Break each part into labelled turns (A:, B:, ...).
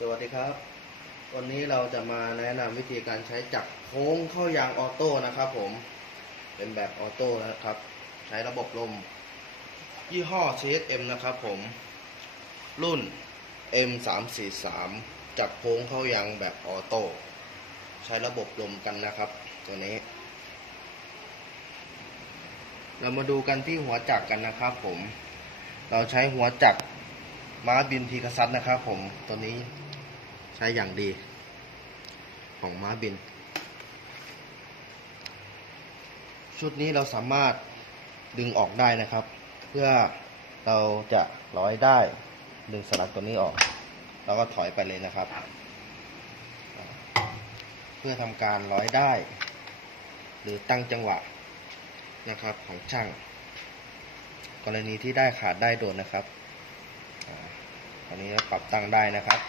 A: สวัสดีครับ วันนี้เราจะมาแนะนำวิธีการใช้จักรโค้งเข้ายางออโต้นะครับผม เป็นแบบออโต้นะครับ ใช้ระบบลม ยี่ห้อ CSM นะครับผม รุ่น M343 จักรโค้งเข้ายางแบบออโต้ใช้ระบบลมกันนะครับ ตัวนี้ เรามาดูกันที่หัวจักรกันนะครับผม เราใช้หัวจักรม้าบินพีกซัตนะครับผมตัวนี้ ใช้อย่างดี ของม้าบิน ชุดนี้เราสามารถดึงออกได้นะครับ เพื่อเราจะร้อยได้ดึงสลักตัวนี้ออก แล้วก็ถอยไปเลยนะครับ เพื่อทำการร้อยได้ หรือตั้งจังหวะนะครับของช่าง กรณีที่ได้ขาดได้โดนนะครับอ่าตอนนี้เราปรับตั้งได้นะครับ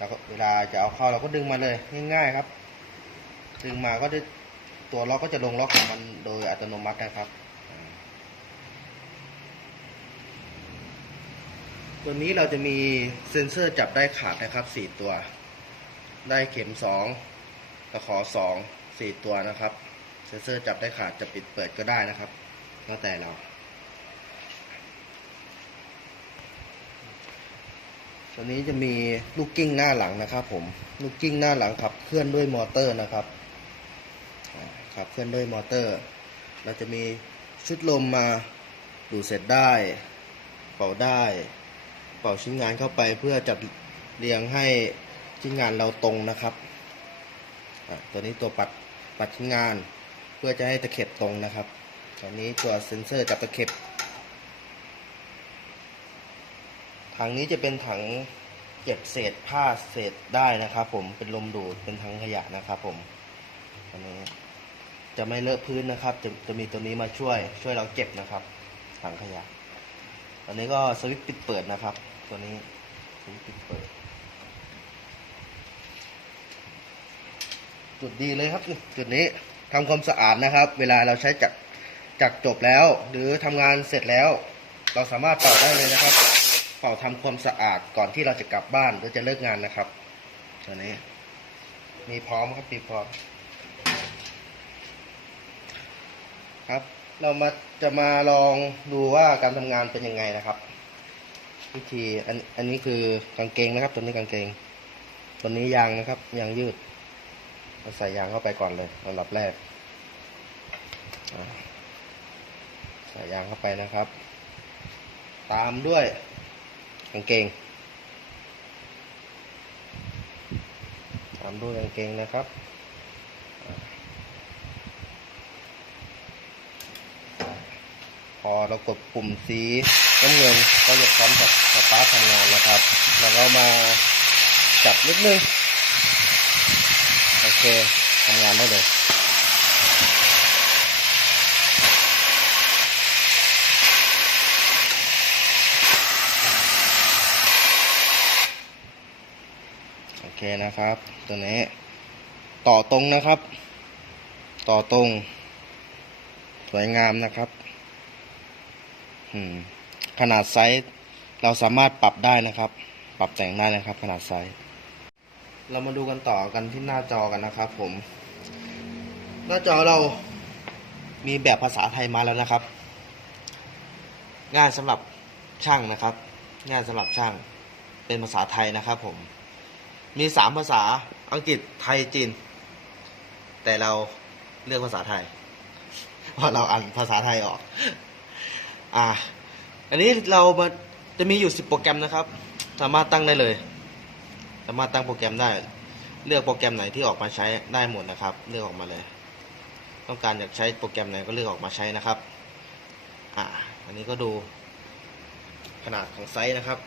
A: แล้วก็เวลาจะเอาเข้าเราก็ดึงมาเลยง่ายๆครับ ดึงมาก็จะตัวล็อกก็จะลงล็อกของมันโดยอัตโนมัตินะครับ ตัวนี้เราจะมีเซ็นเซอร์จับได้ขาดนะครับสี่ตัว ได้เข็มสองตะขอสองสี่ตัวนะครับ เซ็นเซอร์จับได้ขาดจะปิดเปิดก็ได้นะครับ แล้วแต่เรา ตัวนี้จะมีลูกกิ้งหน้าหลังนะครับ ผม ลูกกิ้งหน้าหลังขับเคลื่อนด้วยมอเตอร์นะครับขับเคลื่อนด้วยมอเตอร์ เราจะมีชุดลมมาดูดเสร็จได้ เป่าได้ เป่าชิ้นงานเข้าไปเพื่อจัดเรียงให้ชิ้นงานเราตรงนะครับ ตัวนี้ตัวปัดปัดชิ้นงาน เพื่อจะให้ตะเข็บตรงนะครับ ตัวนี้ตัวเซ็นเซอร์จับตะเข็บ ถังนี้จะเป็นถังเก็บเศษผ้าเศษได้นะครับ ผมเป็นลมดูดเป็นถังขยะนะครับ ผมอันนี้จะไม่เลอะพื้นนะครับ จะจะมีตัวนี้มาช่วย ช่วยเราเก็บนะครับ ถังขยะ อันนี้ก็สวิตช์ปิดเปิดนะครับ ตัวนี้สวิตช์ปิดเปิด จุดดีเลยครับจุดนี้ทำความสะอาดนะครับ เวลาเราใช้จักจักจบแล้ว หรือทำงานเสร็จแล้ว เราสามารถเป่าได้เลยนะครับ เป่าทำความสะอาดก่อนที่เราจะกลับบ้านหรือจะเลิกงานนะครับตัวนี้ มีพร้อมครับมีพร้อม ครับ เรามาจะมาลองดูว่าการทำงานเป็นยังไงนะครับ วิธีอันอันนี้คือกางเกงนะครับ ตัวนี้กางเกง ตัวนี้ยางนะครับยางยืดเราใส่ยางเข้าไปก่อนเลยอันดับแรกใส่ยางเข้าไปนะครับ ตามด้วย กางเกงตามด้วยกางเกงนะครับพอเรากดปุ่มสีน้ำเงินก็จะพร้อมกับสตาร์ททำงานนะครับ แล้วก็มาจับนิดนึง โอเคทำงานได้เลย เคนะครับ ตัวนี้ ต่อตรงนะครับ ต่อตรง สวยงามนะครับขนาดไซส์เราสามารถปรับได้นะครับ ปรับแต่งได้นะครับ ขนาดไซส์เรามาดูกันต่อกันที่หน้าจอกันนะครับ ผม หน้าจอเรามีแบบภาษาไทยมาแล้วนะครับง่ายสำหรับช่างนะครับง่ายสำหรับช่างเป็นภาษาไทยนะครับผม มีสามภาษาอังกฤษไทยจีน แต่เราเลือกภาษาไทยเพราะเราอ่านภาษาไทยออก อ่า อันนี้เรามาจะมีอยู่สิบโปรแกรมนะครับ สามารถตั้งได้เลย สามารถตั้งโปรแกรมได้ เลือกโปรแกรมไหนที่ออกมาใช้ได้หมดนะครับ เลือกออกมาเลย ต้องการอยากใช้โปรแกรมไหนก็เลือกออกมาใช้นะครับ อ่า อันนี้ก็ดู ขนาดของไซส์นะครับ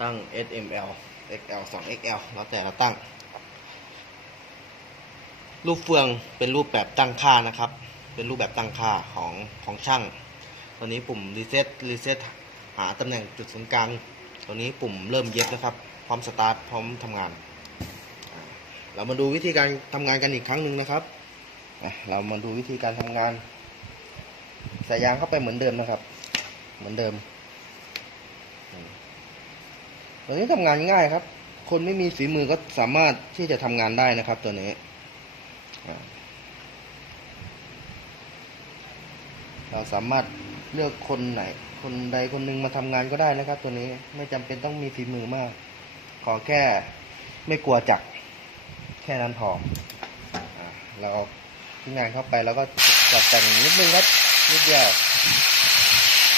A: ตั้ง S M L XL 2 XL แล้วแต่เราตั้ง รูปเฟืองเป็นรูปแบบตั้งค่านะครับ เป็นรูปแบบตั้งค่าของของช่างตัวนี้ปุ่ม reset reset หาตำแหน่งจุดศูนย์กลางตัวนี้ปุ่มเริ่มเย็บนะครับ พร้อมสตาร์ทพร้อมทำงาน เรามาดูวิธีการทำงานกันอีกครั้งหนึ่งนะครับเรามาดูวิธีการทำงานใส่ยางเข้าไปเหมือนเดิมนะครับ เหมือนเดิม ตัวนี้ทำงานง่ายครับ คนไม่มีฝีมือก็สามารถที่จะทำงานได้นะครับ ตัวนี้เราสามารถเลือกคนไหน คนใดคนหนึ่งมาทำงานก็ได้นะครับ ตัวนี้ไม่จำเป็นต้องมีฝีมือมาก ขอแค่ไม่กลัวจักแค่นั้นพอเราที่งานเข้าไปแล้วก็จัดแต่งนิดนึงครับนิดเดียว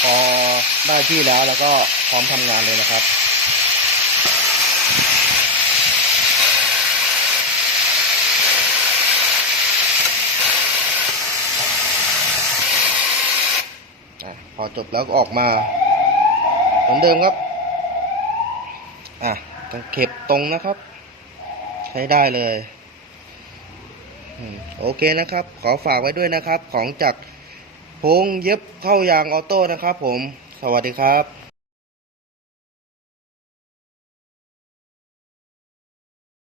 A: พอได้ที่แล้วแล้วก็พร้อมทำงานเลยนะครับ พอจบแล้วก็ออกมาเหมือนเดิมครับอะต้องเข็บตรงนะครับ ใช้ได้เลยโอเคนะครับ ขอฝากไว้ด้วยนะครับ ของจากพงเย็บเข้ายางออโต้นะครับผม สวัสดีครับ